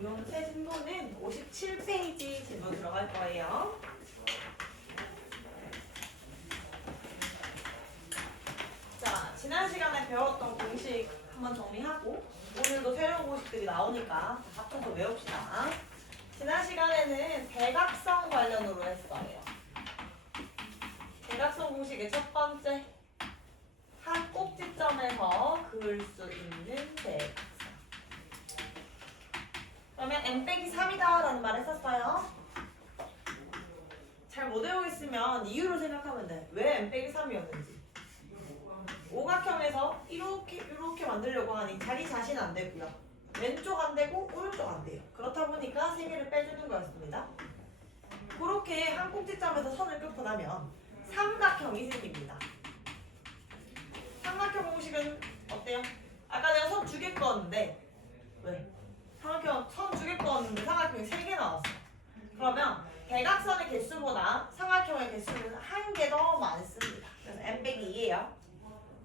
적용 새 진도는 57페이지 진도 들어갈 거예요. 자, 지난 시간에 배웠던 공식 한번 정리하고 오늘도 새로운 공식들이 나오니까 합쳐서 외웁시다. 지난 시간에는 대각선 관련으로 했어요. 대각선 공식의 첫 번째, 한 꼭지점에서 그을 수 있는 대각선. 그러면 n-3이다 라는 말 했었어요. 잘 못 외우고 있으면 이유를 생각하면 돼. 왜 n-3이었는지. 오각형에서 이렇게 만들려고 하니 자리 자신 안 되고요. 왼쪽 안 되고 오른쪽 안 돼요. 그렇다 보니까 세 개를 빼주는 거였습니다. 그렇게 한 꼭지점에서 선을 끊고 나면 삼각형이 생깁니다. 삼각형 공식은 어때요? 아까 내가 선 2개 그었는데 왜? 삼각형 선 2개 그었는데 삼각형이 3개 나왔어. 그러면 대각선의 개수보다 삼각형의 개수는 한 개 더 많습니다. 그래서 n-2예요.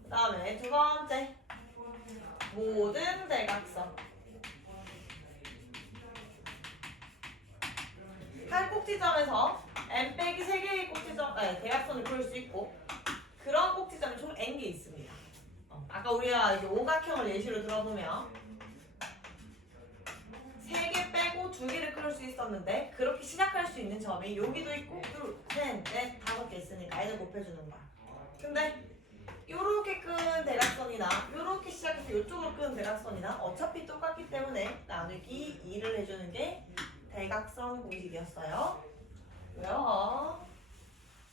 그 다음에 두 번째, 모든 대각선. 한 꼭지점에서 n-3개의 꼭지점, 대각선을 그릴 수 있고 그런 꼭지점이 총 n개 있습니다. 아까 우리가 이렇게 오각형을 예시로 들어보면 3개 빼고 2개를 그릴 수 있었는데 그렇게 시작할 수 있는 점이 여기도 있고 둘, 셋, 넷, 5개 있으니까 n을 곱해주는 거야. 근데 요렇게 끈 대각선이나 요렇게 시작해서 요쪽으로 끈 대각선이나 어차피 똑같기 때문에 나누기 2를 해주는 게 대각선 공식이었어요. 왜요?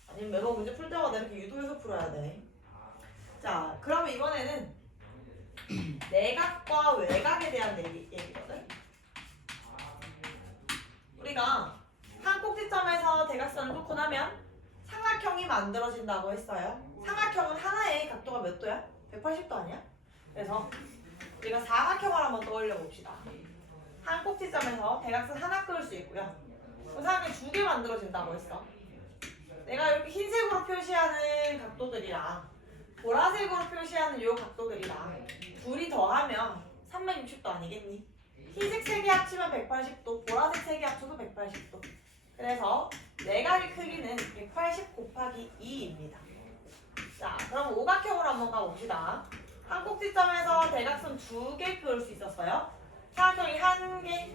아니면 매번 문제 풀 때마다 이렇게 유도해서 풀어야 돼. 자, 그러면 이번에는 내각과 외각에 대한 얘기거든. 우리가 한 꼭지점에서 대각선을 긋고 나면 삼각형이 만들어진다고 했어요. 삼각형은 하나의 각도가 몇 도야? 180도 아니야? 그래서 우리가 사각형을 한번 떠올려 봅시다. 한 꼭지점에서 대각선 하나 그을 수 있고요. 그 사각형이 2개 만들어진다고 했어. 내가 이렇게 흰색으로 표시하는 각도들이랑 보라색으로 표시하는 이 각도들이랑 둘이 더하면 360도 아니겠니? 흰색 3개 합치면 180도, 보라색 3개 합쳐도 180도. 그래서 내각의 크기는 180 곱하기 2입니다. 자, 그럼 오각형으로 한번 가봅시다. 한 꼭지점에서 대각선 2개 그을 수 있었어요. 사각형이 1개,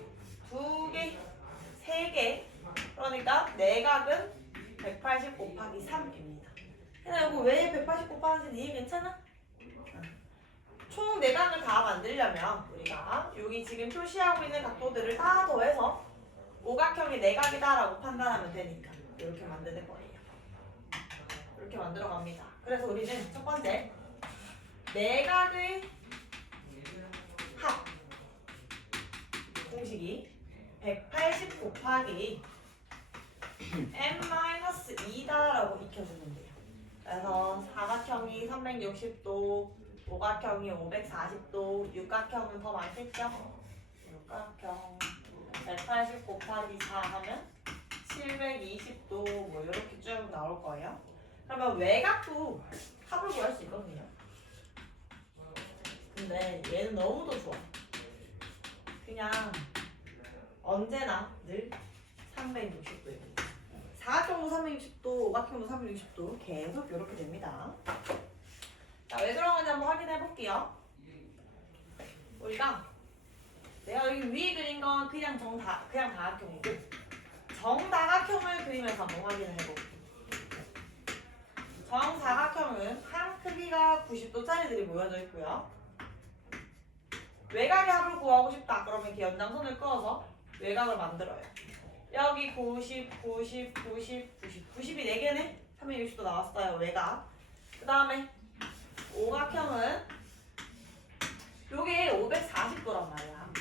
2개, 3개. 그러니까 내각은 180 곱하기 3입니다. 근데 이거 왜 180 곱하는지 이해 괜찮아? 총 내각을 다 만들려면 우리가 여기 지금 표시하고 있는 각도들을 다 더해서 오각형이 내각이다라고 판단하면 되니까 이렇게 만드는 거예요. 이렇게 만들어 갑니다. 그래서 우리는 첫 번째, 내각의 합 공식이 180 곱하기 n-2다라고 익혀주면 돼요. 그래서 사각형이 360도, 오각형이 540도, 육각형은 더 많겠죠? 육각형 180 곱하기 4 하면 720도 뭐 이렇게 쭉 나올 거예요. 그러면 외각도 합을 구할 수 있거든요. 근데 얘는 너무도 좋아. 그냥 언제나 늘 360도입니다. 사각형도 360도, 오각형도 360도 계속 이렇게 됩니다. 자, 왜 그런지 한번 확인해 볼게요. 우리가 내가 여기 위에 그린 건 그냥 다각형이고 정다각형을 그리면서 한번 확인해 볼게요. 정사각형은 한 크기가 90도짜리들이 모여져 있고요. 외곽의 합을 구하고 싶다. 그러면 이렇게 연장선을 그어서 외곽을 만들어요. 여기 90, 90, 90, 90. 90이 4개네? 360도 나왔어요. 외곽. 그 다음에 오각형은 요게 540도란 말이야.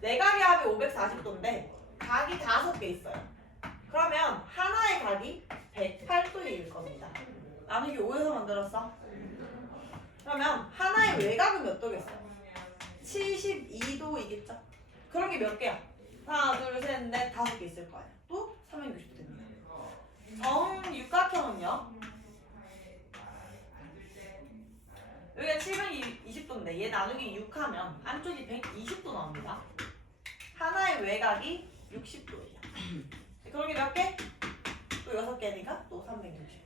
내각의 합이 540도인데 각이 5개 있어요. 그러면 하나의 각이 108도일 겁니다. 나누기 5에서 만들었어. 그러면 하나의 외곽은 몇 도겠어요? 72도이겠죠? 그런 게 몇 개야? 하나, 둘, 셋, 넷, 5개 있을 거예요. 또 360도 됩니다. 정육각형은요? 여기가 720도인데 얘 나누기 6 하면 안쪽이 120도 나옵니다. 하나의 외곽이 60도예요. 그런 게 몇 개? 또 6개니까 또 360도.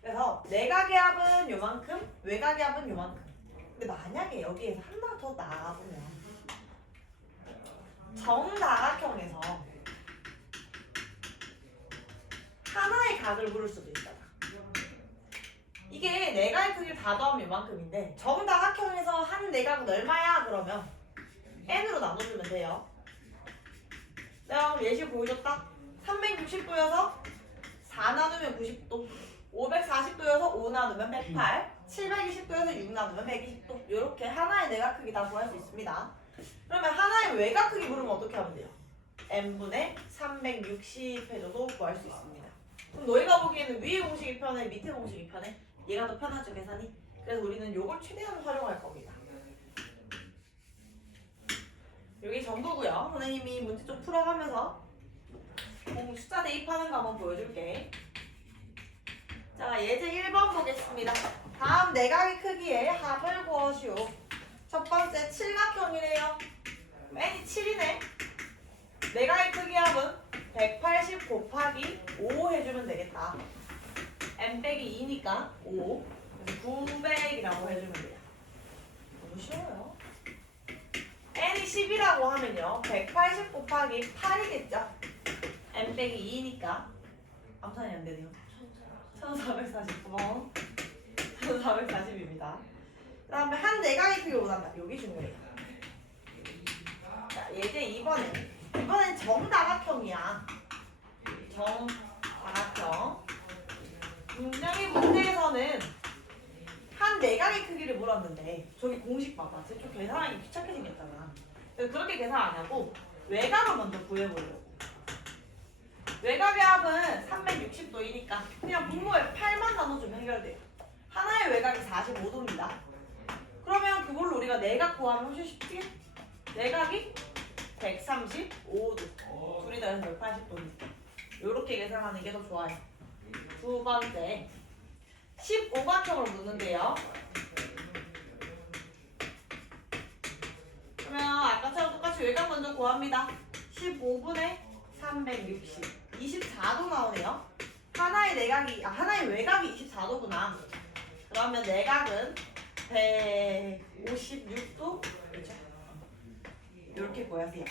그래서 내각의 합은 요만큼, 외곽의 합은 요만큼. 근데 만약에 여기에서 하나 더 나가보면 정다각형에서 하나의 각을 물을 수도 있잖아. 이게 내각의 크기를 다 더하면 요만큼인데 정다각형에서 한 내각은 얼마야? 그러면 n으로 나눠주면 돼요. 내가 그럼 예시 보여줬다. 360도여서 4 나누면 90도, 540도여서 5 나누면 108, 720도여서 6 나누면 120도. 이렇게 하나의 내각 크기 다 구할 수 있습니다. 그러면 하나의 외곽 크기 물으면 어떻게 하면 돼요? n분의 360 해줘도 구할 수 있습니다. 그럼 너희가 보기에는 위에 공식이 편해? 밑에 공식이 편해? 얘가 더 편하죠, 계산이? 그래서 우리는 요걸 최대한 활용할 겁니다. 여기 전부고요. 선생님이 문제 좀 풀어가면서 숫자 대입하는 거 한번 보여줄게. 자, 예제 1번 보겠습니다. 다음 내각의 크기의 합을 구하시오. 첫 번째 칠각형이래요. n이 7이네. 내각의 크기 합은 180 곱하기 5 해주면 되겠다. n 빼기 2니까 5. 그래서 900이라고 해주면 돼요. 너무 쉬워요. n이 10이라고 하면요 180 곱하기 8이겠죠. n 빼기 2니까 암산이 안 되네요. 1449번 1440입니다. 그 다음에 한 내각의 크기를 원한다. 여기 중요해요. 자, 예제 2번엔 정다각형이야. 정다각형. 분명히 문제에서는 한 내각의 크기를 물었는데 저기 공식 봐봐. 좀 계산하기 귀찮게 생겼잖아. 그래서 그렇게 계산 안 하고 외곽을 먼저 구해보려고. 외곽의 합은 360도이니까 그냥 분모에 8만 나눠주면 해결돼요. 하나의 외곽이 45도입니다. 그러면 그걸로 우리가 내각 구하면 훨씬 쉽지? 내각이 135도. 둘이 다 해서 180도니까. 이렇게 계산하는 게 더 좋아요. 두 번째 15각형을 묻는데요. 그러면 아까처럼 똑같이 외곽 먼저 구합니다. 15분의 360 24도 나오네요. 하나의 외곽이 24도구나. 그러면 내각은 156도? 그렇죠? 이렇게 구하세요.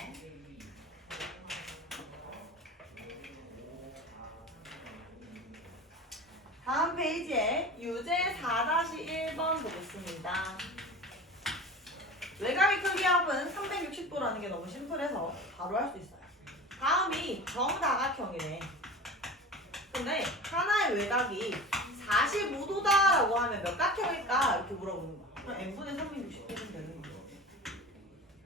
다음 페이지에 유제 4-1번 보겠습니다. 외곽의 크기 합은 360도라는 게 너무 심플해서 바로 할 수 있어요. 다음이 정다각형이네. 근데 하나의 외곽이 45도다라고 하면 몇 각형일까? 이렇게 물어보는 거야. 그럼 n분의 360 해주면 되는 거야.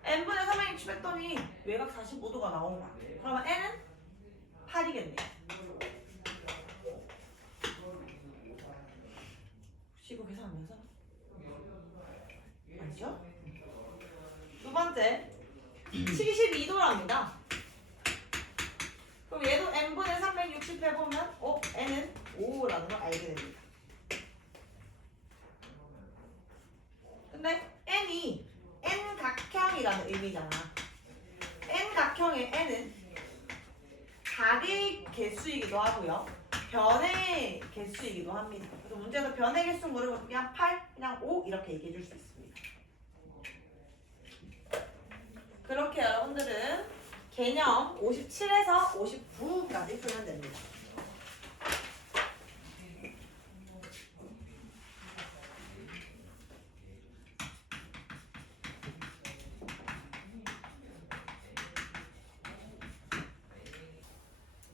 n분의 360 했더니 외곽 45도가 나온 거야. 그러면 n은 8이겠네. 혹시 이거 계산 안 돼서? 아니죠? 두 번째 72도랍니다. 그럼 얘도 n분의 360 해보면 n은 5라는 걸 알게 됩니다. 근데 n이 n각형이라는 의미잖아. n각형의 n은 각의 개수이기도 하고요. 변의 개수이기도 합니다. 그래서 문제에서 변의 개수 물으면 그냥 8, 그냥 5 이렇게 얘기해 줄 수 있습니다. 그렇게 여러분들은 개념 57에서 59까지 풀면 됩니다.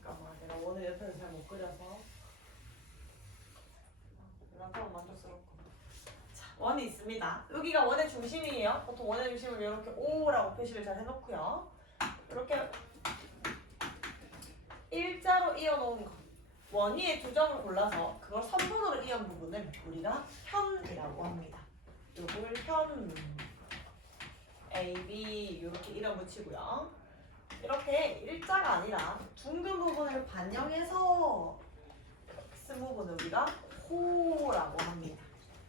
잠깐만, 내가 오늘 옆에서 잘 못 그려서 연락하고 만족스럽고. 자, 원이 있습니다. 여기가 원의 중심이에요. 보통 원의 중심을 이렇게 O라고 표시를 잘 해놓고요. 이렇게 일자로 이어놓은 거. 원위의 두 점을 골라서 그걸 선분으로 이은 부분을 우리가 현이라고 합니다. 요걸 현 A, B 이렇게 이름 붙이고요. 이렇게 일자가 아니라 둥근 부분을 반영해서 쓴 부분을 우리가 호라고 합니다.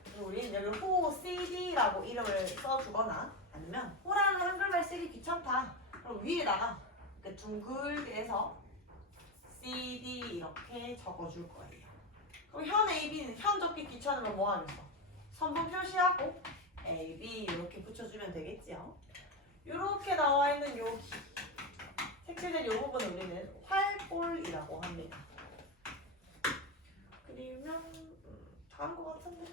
그리고 우리는 여기 호 CD라고 이름을 써주거나 아니면 호라는 한글말 쓰기 귀찮다. 그럼 위에다가 이렇게 둥글게 해서 CD 이렇게 적어줄 거예요. 그럼 현 AB는 현 적기 귀찮으면 뭐 하겠어? 선분 표시하고 AB 이렇게 붙여주면 되겠지요. 이렇게 나와 있는 여기 색칠된 이 부분을 우리는 활골이라고 합니다. 그리면 다 한 것 같은데.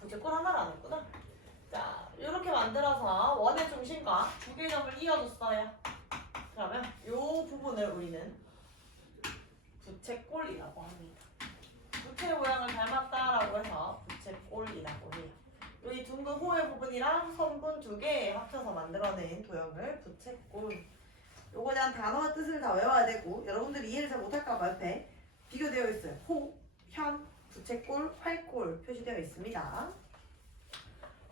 부채꼴 하나를 안 했구나. 자, 이렇게 만들어서 원의 중심과 두 개의 점을 이어줬어요. 그러면 이 부분을 우리는 부채꼴이라고 합니다. 부채 모양을 닮았다라고 해서 부채꼴이라고 해요. 여기 둥근 호의 부분이랑 선분 두 개 합쳐서 만들어낸 도형을 부채꼴. 요거에 대한 단어와 뜻을 다 외워야 되고 여러분들이 이해를 잘 못할까봐 옆에 비교되어 있어요. 호, 현, 부채꼴, 활꼴 표시되어 있습니다.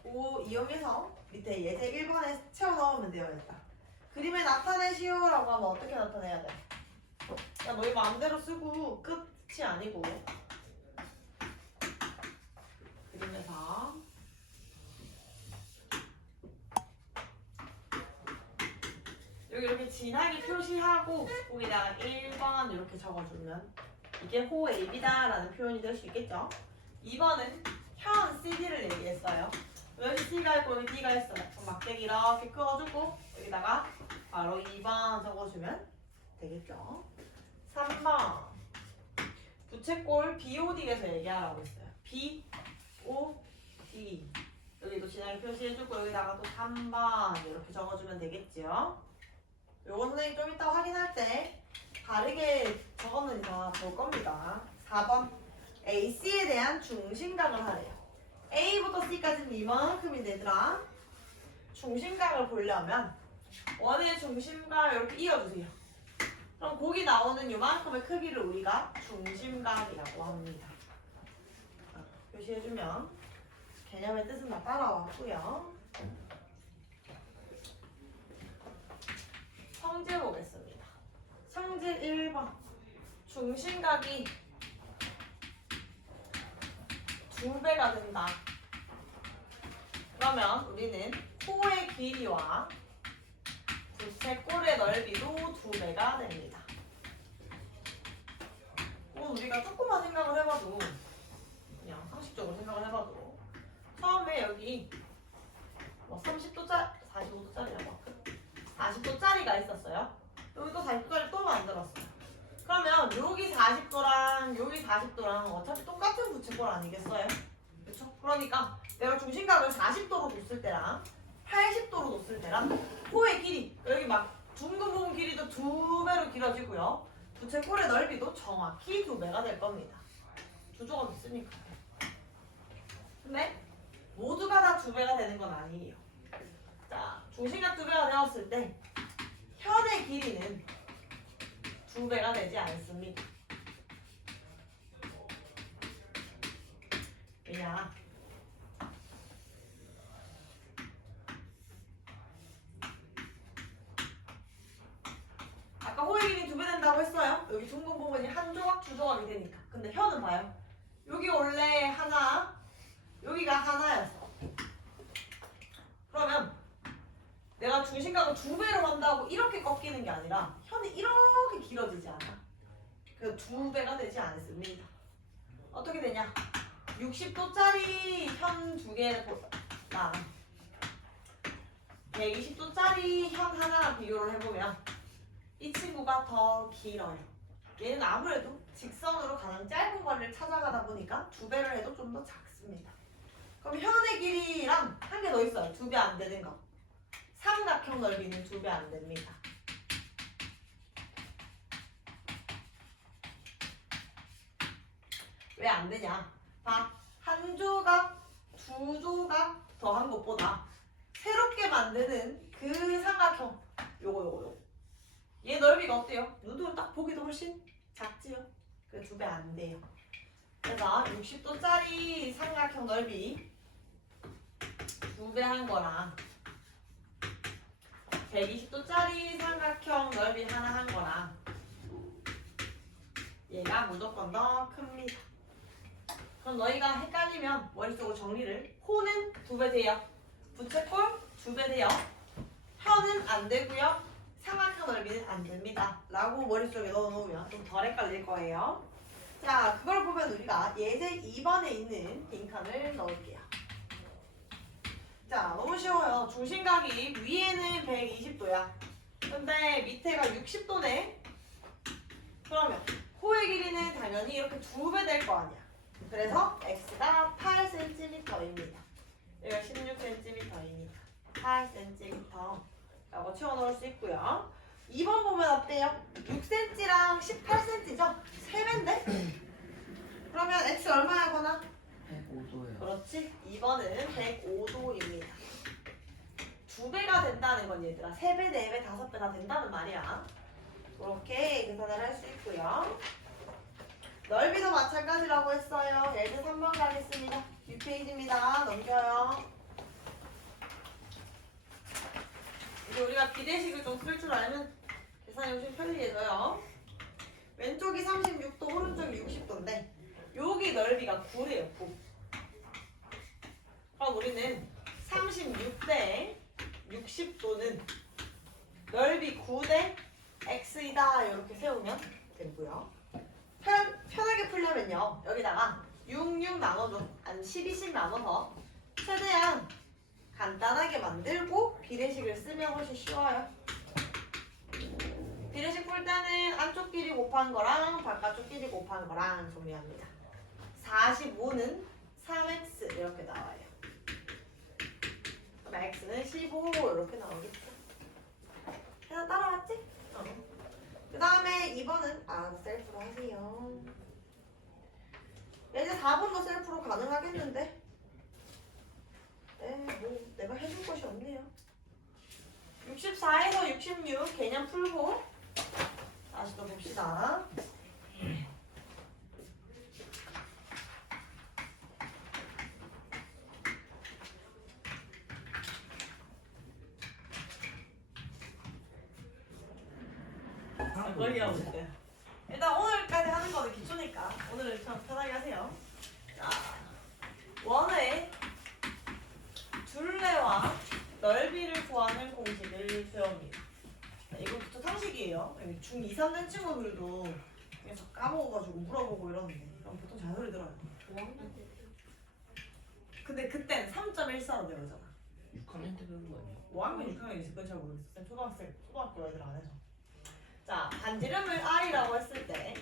오 이용해서 밑에 예제 1번에 채워 넣으면 되어있다. 그림에 나타내시오라고 하면 어떻게 나타내야 돼? 야 너희 마음대로 쓰고 끝이 아니고 그림에서 여기 이렇게 진하게 표시하고 거기다가 1번 이렇게 적어주면 이게 호 AB다 라는 표현이 될 수 있겠죠. 2번은 현 CD를 얘기했어요. 여기 C가 있고 여기 D가 있어요. 그럼 막대기 이렇게 그어주고 여기다가 바로 2번 적어주면 되겠죠. 3번 부채꼴 BOD에서 얘기하라고 했어요. BOD 여기도 진하게 표시해주고 여기다가 또 3번 이렇게 적어주면 되겠죠. 요거 선생님 좀 이따 확인할 때 다르게 적었는지 다 볼 겁니다. 4번 AC에 대한 중심각을 하래요. A부터 C까지는 이만큼인데 얘들아 중심각을 보려면 원의 중심과 이렇게 이어주세요. 그럼 거기 나오는 요만큼의 크기를 우리가 중심각이라고 합니다. 표시해주면 개념의 뜻은 다 따라왔고요. 성질 보겠습니다. 성질 1번 중심각이 2배가 된다. 그러면 우리는 호의 길이와 부채꼴의 넓이도 2배가 됩니다. 우리가 조금만 생각을 해봐도 그냥 상식적으로 생각을 해봐도 처음에 여기 뭐 30도짜리, 45도짜리라고 40도짜리가 있었어요. 여기 또 40도짜리 또 만들었어요. 그러면 여기 40도랑 여기 40도랑 어차피 똑같은 부채꼴 아니겠어요? 그렇죠? 그러니까 내가 중심각을 40도로 뒀을 때랑 80도로 뒀을 때랑 호의 길이 여기 막 둥근 부분 길이도 2배로 길어지고요. 부채꼴의 넓이도 정확히 2배가 될 겁니다. 두 조각 있으니까. 근데 모두가 다 2배가 되는 건 아니에요. 자, 중심각 2배가 되었을 때 현의 길이는 2배가 되지 않습니다. 왜냐? 아까 호의 길이 2배 된다고 했어요. 여기 둥근 부분이 한 조각, 두 조각이 되니까. 근데 현은 봐요. 여기 원래 하나, 여기가 하나였어. 그러면 내가 중심각을 2배로 한다고 이렇게 꺾이는 게 아니라 현이 이렇게 길어지지 않아. 그래서 2배가 되지 않습니다. 어떻게 되냐? 60도짜리 현 2개랑 120도짜리 현 하나랑 비교를 해보면 이 친구가 더 길어요. 얘는 아무래도 직선으로 가장 짧은 거리를 찾아가다 보니까 2배를 해도 좀 더 작습니다. 그럼 현의 길이랑 한 개 더 있어요. 2배 안 되는 거. 삼각형 넓이는 2배 안 됩니다. 왜 안 되냐? 봐. 한 조각, 두 조각 더한 것보다 새롭게 만드는 그 삼각형 요거 얘 넓이가 어때요? 눈으로 딱 보기도 훨씬 작지요? 그래서 2배 안 돼요. 그래서 60도짜리 삼각형 넓이 2배 한 거랑 120도짜리 삼각형 넓이 하나 한 거랑 얘가 무조건 더 큽니다. 그럼 너희가 헷갈리면 머릿속으로 정리를. 호는 2배 돼요. 부채꼴 2배 돼요. 편은 안 되고요. 삼각형 넓이는 안 됩니다. 라고 머릿속에 넣어놓으면 좀 덜 헷갈릴 거예요. 자, 그걸 보면 우리가 예제 2번에 있는 빈칸을 넣을게요. 자, 너무 쉬워요. 중심각이 위에는 120도야. 근데 밑에가 60도네. 그러면 코의 길이는 당연히 이렇게 2배 될 거 아니야. 그래서 x가 8cm입니다. 여기가 16cm입니다. 8cm 라고 채워넣을 수 있고요. 2번 보면 어때요? 6cm랑 18cm죠? 3배인데? 그러면 x 얼마야거나? 105도요. 그렇지. 2번은 105도입니다. 2배가 된다는 건 얘들아 3배, 4배, 5배 다 된다는 말이야. 그렇게 계산을 할 수 있고요. 넓이도 마찬가지라고 했어요. 예제 3번 가겠습니다. 6페이지입니다. 넘겨요. 이제 우리가 비대식을 좀 쓸 줄 알면 계산이 훨씬 편리해져요. 왼쪽이 36도, 오른쪽이 60도인데 여기 넓이가 9래요. 9. 그럼 우리는 36대 60도는 넓이 9대 x이다 이렇게 세우면 되고요. 편하게 풀려면요. 여기다가 66 나눠줘. 아니 12씩 나눠서 최대한 간단하게 만들고 비례식을 쓰면 훨씬 쉬워요. 비례식 풀 때는 안쪽 길이 곱한 거랑 바깥쪽 길이 곱한 거랑 정리합니다. 45는 3x 이렇게 나와요. 그럼 x는 15 이렇게 나오겠죠. 계산 따라왔지? 그 다음에 2번은 알아서 셀프로 하세요. 이제 4번도 셀프로 가능하겠는데? 네, 뭐 내가 해줄 것이 없네요. 64에서 66 개념 풀고 다시 또 봅시다. 머리가 오실 일단 오늘까지 하는 거는 기초니까 오늘은 참 편하게 하세요. 자, 원의 둘레와 넓이를 구하는 공식을 배웁니다. 이거부터 상식이에요. 중2, 3년 친구들도 계속 까먹어가지고 물어보고 이러는데 그럼 보통 잔소리 들어요. 5학년 때. 근데 그때는 3.14로 배우잖아. 6학년 때 배운 거 아니야? 5학년, 6학년 있을 건 잘 모르겠어. 초등학교 애들 안 해서. 자, 반지름을 r이라고 했을 때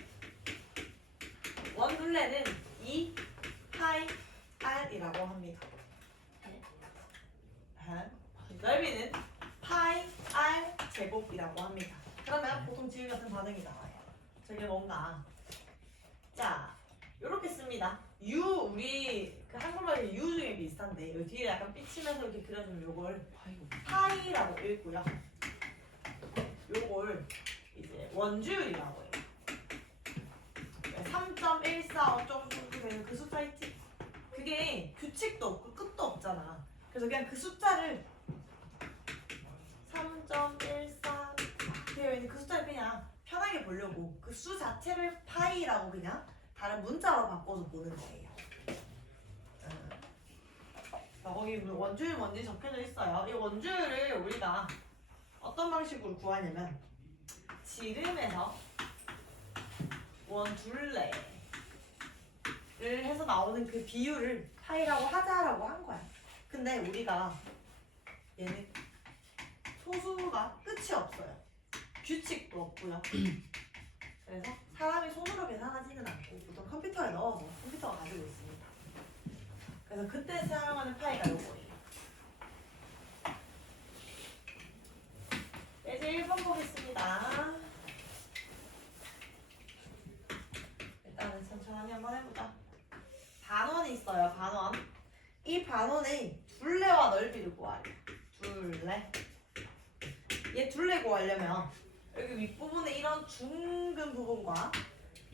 원둘레는 2 파이 r이라고 합니다. 넓이는 파이 r 제곱이라고 합니다. 그러면 보통 지금 같은 반응이 나와요. 저게 뭔가 자 이렇게 씁니다. u 우리 그 한국말로 u 중에 비슷한데 여기 뒤에 약간 삐치면서 이렇게 그려주면 요걸 파이라고 읽고요. 요걸 이제 원주율이라고 해요. 3.14 어쩌고 되는 그 숫자 있지? 그게 규칙도 없고 끝도 없잖아. 그래서 그냥 그 숫자를 3.14 되어 있는 그 숫자를 그냥 편하게 보려고 그 수 자체를 파이라고 그냥 다른 문자로 바꿔서 보는 거예요. 거기 원주율 뭔지 적혀져 있어요. 이 원주율을 우리가 어떤 방식으로 구하냐면 지름에서 원둘레를 해서 나오는 그 비율을 파이라고 하자라고 한 거야. 근데 우리가 얘는 소수가 끝이 없어요. 규칙도 없고요. 그래서 사람이 손으로 계산하지는 않고 보통 컴퓨터에 넣어서 컴퓨터가 가지고 있습니다. 그래서 그때 사용하는 파이가 요거예요. 이제 1번 보겠습니다. 일단은 천천히 한번 해보자. 반원이 있어요. 반원. 이 반원의 둘레와 넓이를 구하래. 둘레. 얘 둘레 구하려면 여기 윗부분에 이런 둥근 부분과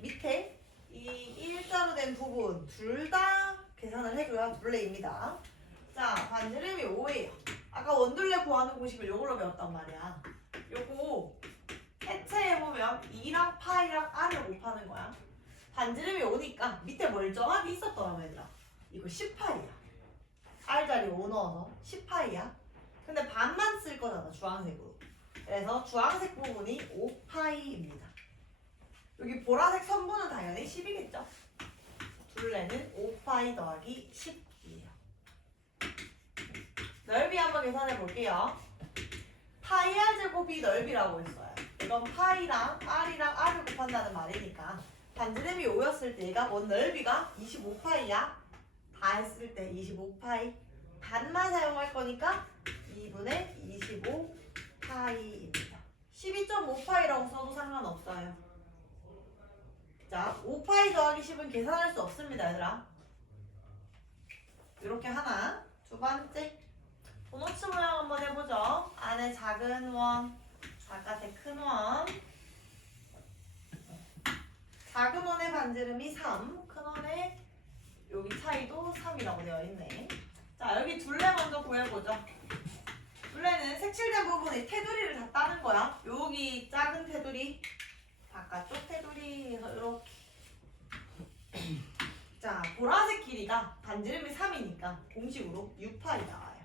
밑에 이 일자로 된 부분 둘 다 계산을 해줘야 둘레입니다. 자, 반지름이 5예요. 아까 원둘레 구하는 공식을 요걸로 배웠단 말이야. 요거 해체해보면 2랑 파이랑 r을 곱하는 거야. 반지름이 5니까 밑에 멀쩡하게 있었더라고 얘들아. 이거 10파이야. r 자리 5 넣어서 10파이야. 근데 반만 쓸 바뀔 거잖아, 주황색으로. 그래서 주황색 부분이 5파이입니다. 여기 보라색 선분은 당연히 10이겠죠? 둘레는 5파이 더하기 10이에요. 넓이 한번 계산해 볼게요. 파이 r 제곱이 넓이라고 했어요. 이건 파이랑 r이랑 r을 곱한다는 말이니까 반지름이 5였을 때 얘가 원 넓이가 25파이야. 다 했을 때 25파이. 반만 사용할 거니까 2분의 25파이입니다. 12.5파이라고 써도 상관없어요. 자, 5파이 더하기 10은 계산할 수 없습니다, 얘들아. 이렇게 하나. 두 번째. 도너츠 모양 한번 해보죠. 안에 작은 원, 바깥에 큰 원. 작은 원의 반지름이 3, 큰 원의 여기 차이도 3이라고 되어 있네. 자, 여기 둘레 먼저 구해보죠. 둘레는 색칠된 부분에 테두리를 다 따는 거야. 여기 작은 테두리, 바깥쪽 테두리 해서 이렇게. 자, 보라색 길이가 반지름이 3이니까 공식으로 6파이 나와요.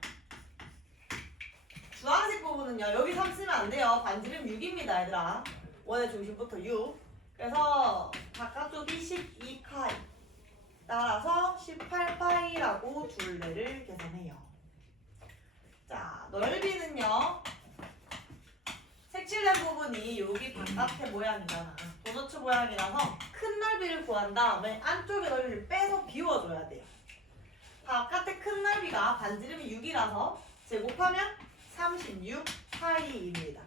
주황색 부분은요, 여기 3 쓰면 안 돼요. 반지름 6입니다, 얘들아. 원의 중심부터 6. 그래서 바깥쪽이 12파이. 따라서 18파이라고 둘레를 계산해요. 자, 넓이는요, 색칠된 부분이 여기 바깥의 모양이잖아. 도너츠 모양이라서 큰 넓이를 구한 다음에 안쪽의 넓이를 빼서 비워줘야 돼요. 바깥의 큰 넓이가 반지름이 6이라서 제곱하면 36파이입니다.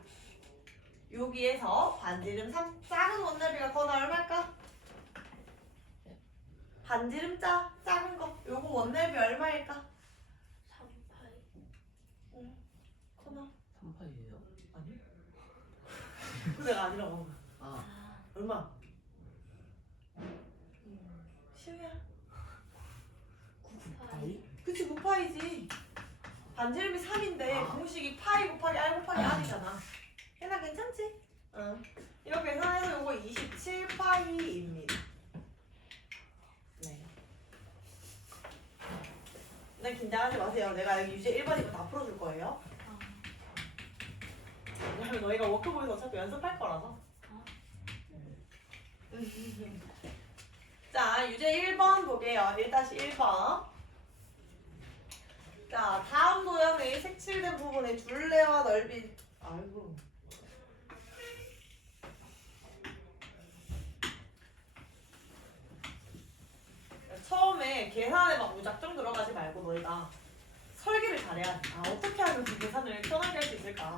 여기에서 반지름 작은 원넓이가 거나 얼마일까? 반지름 작은 거 요거 원넓이 얼마일까? 3파이. 거나 3파이예요? 아니? 그래가 아니라고. 아, 얼마? 시우야. 9파이. 그치 9파이지. 반지름이 3인데 아. 공식이 파이 곱하기 r 곱하기 r이잖아. 얘나 괜찮지? 응. 이렇게 계산해서 요거 27파이입니다. 네. 일단 긴장하지 마세요. 내가 여기 유제 1번이고 다 풀어줄 거예요. 왜냐면 너희가 워크북에서 어차피 연습할 거라서. 자, 유제 1번 볼게요. 1-1번. 자, 다음 도형의 색칠된 부분의 둘레와 넓이. 아이고. 처음에 계산에 막 무작정 들어가지 말고 너희가 설계를 잘해야 돼. 아, 어떻게 하면 그 계산을 편하게 할 수 있을까?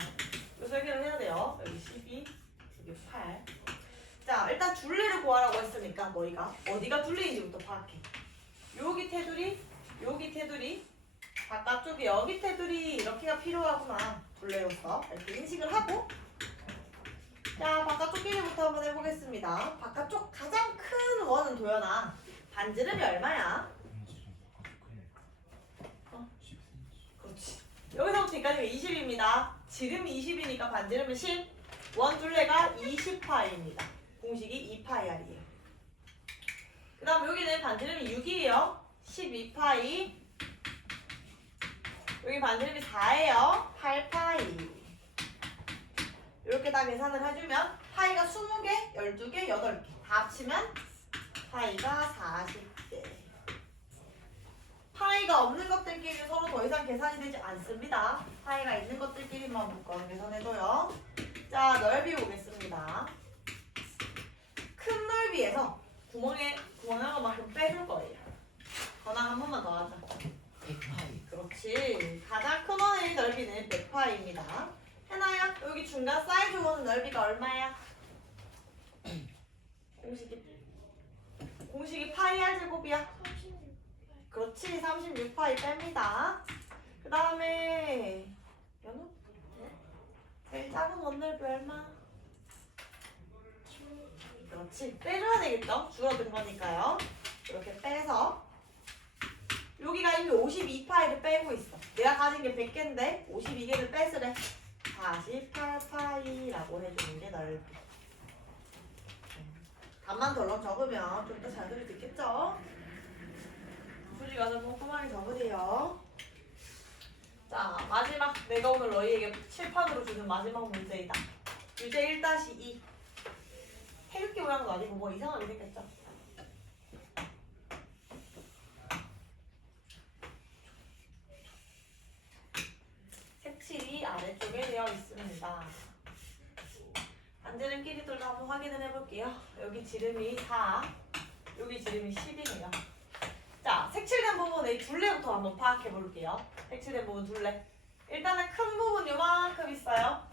이 설계를 해야 돼요. 여기 12, 여기 8. 자, 일단 둘레를 구하라고 했으니까 너희가 어디가 둘레인지부터 파악해. 여기 테두리, 여기 테두리, 바깥쪽에 여기 테두리 이렇게가 필요하구나. 둘레로서 이렇게 인식을 하고. 자, 바깥쪽 길이부터 한번 해보겠습니다. 바깥쪽 가장 큰 원은 도연아. 반지름이 얼마야? 그렇지. 여기서부터 여기까지가 20입니다. 지름이 20이니까 반지름은 10. 원 둘레가 20파이입니다. 공식이 2파이R이에요. 그 다음 여기는 반지름이 6이에요. 12파이. 여기 반지름이 4예요. 8파이. 이렇게 다 계산을 해주면 파이가 20개, 12개, 8개 다 합치면 파이가 40개. 파이가 없는 것들끼리 서로 더 이상 계산이 되지 않습니다. 파이가 있는 것들끼리만 묶어 계산해줘요. 자, 넓이 보겠습니다. 큰 넓이에서 구멍한 것만큼 빼줄 거예요. 건항 한 번만 더 하자. 100파이. 그렇지. 가장 큰 원의 넓이는 100파이입니다. 해나야, 여기 중간 사이즈 원의 넓이가 얼마야? 공식이 파이 r 제곱이야. 36파이. 그렇지. 36파이 뺍니다. 그 다음에 연우? 제일 작은 원넓이 얼마? 그렇지. 빼줘야 되겠죠? 줄어든 거니까요. 이렇게 빼서 여기가 이미 52파이를 빼고 있어. 내가 가진 게 100개인데 52개를 빼으래. 48파이라고 해주는 게 넓이. 답만 덜렁 적으면 좀 더 잘 들을 수 있겠죠? 수지가 좀 꼼꼼하게 적으세요. 자, 마지막 내가 오늘 너희에게 칠판으로 주는 마지막 문제이다. 유제 1-2. 태극기 모양도 아니고 뭐 이상하게 생겼죠? 색칠이 아래쪽에 되어 있습니다. 반지름끼리들도 한번 확인을 해볼게요. 여기 지름이 4, 여기 지름이 10이네요. 자, 색칠된 부분의 둘레부터 한번 파악해 볼게요. 색칠된 부분 둘레. 일단은 큰 부분 요만큼 있어요.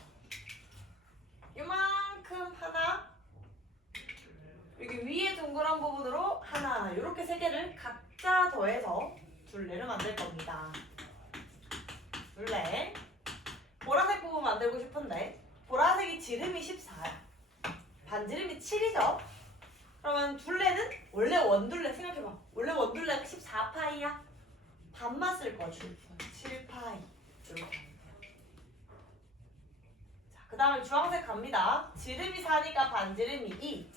요만큼 하나. 여기 위에 둥그런 부분으로 하나. 이렇게 세 개를 각자 더해서 둘레를 만들 겁니다. 둘레. 보라색 부분 만들고 싶은데 보라색이 지름이 14야. 반지름이 7이죠. 그러면 둘레는 원래 원둘레 생각해봐. 원래 원둘레가 14파이야. 반만 쓸 거지. 7파이. 이렇게. 자, 그 다음에 주황색 갑니다. 지름이 4니까 반지름이 2.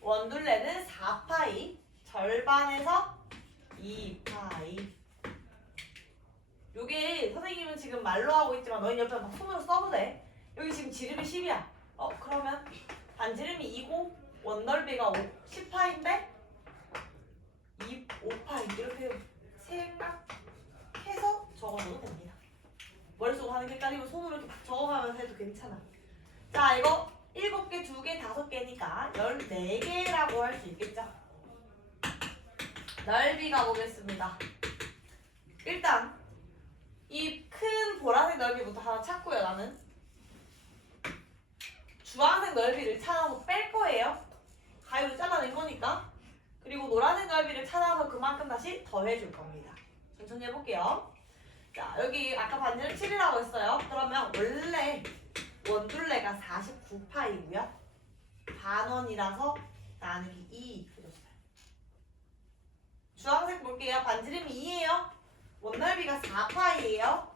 원둘레는 4파이. 절반에서 2파이. 요게 선생님은 지금 말로 하고 있지만 너희 옆에 막 손으로 써도 돼. 여기 지금 지름이 10이야. 그러면 반지름이 2고 원넓이가 10파인데 5파이 이렇게 생각해서 적어줘도 됩니다. 머릿속으로 하는 게 헷갈리면 손으로 이렇게 막 적어가면서 해도 괜찮아. 자, 이거 7개, 2개, 5개니까 14개라고 할 수 있겠죠? 넓이가 보겠습니다. 일단 이 큰 보라색 넓이부터 하나 찾고요. 나는 주황색 넓이를 찾아서 뺄 거예요. 가위로 잘라낸 거니까. 그리고 노란색 넓이를 찾아서 그만큼 다시 더해줄 겁니다. 천천히 해볼게요. 자, 여기 아까 반지름 7이라고 했어요. 그러면 원래 원둘레가 49파이고요. 반원이라서 나누기 2 해줬어요. 주황색 볼게요. 반지름이 2예요. 원넓이가 4파이예요.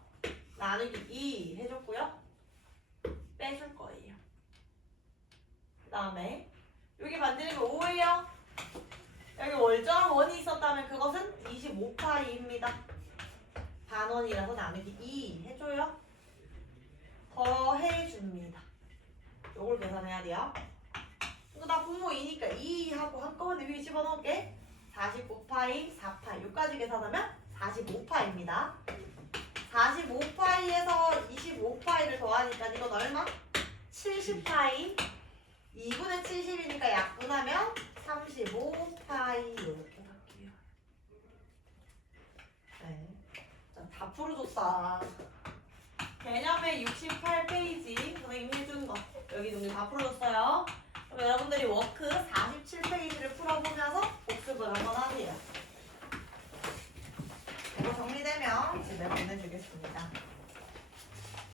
나누기 2 해줬고요. 빼줄 거예요. 그 다음에 여기 반지름이 5예요. 여기 월정 원이 있었다면 그것은 25파이입니다. 반원이라서 나누기 2 해줘요. 더해줍니다. 요걸 계산해야 돼요. 이거 나 분모 2니까 2 하고 한꺼번에 위에 집어넣을게. 49파이, 4파이 요까지 계산하면 45파입니다. 45파이에서 25파이를 더하니까 이건 얼마? 70파이. 2분의 70이니까 약분하면 35파이 이렇게 할게요. 네. 자, 다 풀어줬다. 개념의 68페이지 선생님이 해준 거 여기 정리 다 풀어줬어요. 그럼 여러분들이 워크 47페이지를 풀어보면서 복습을 한번 하세요. 이거 정리되면 집에 보내주겠습니다.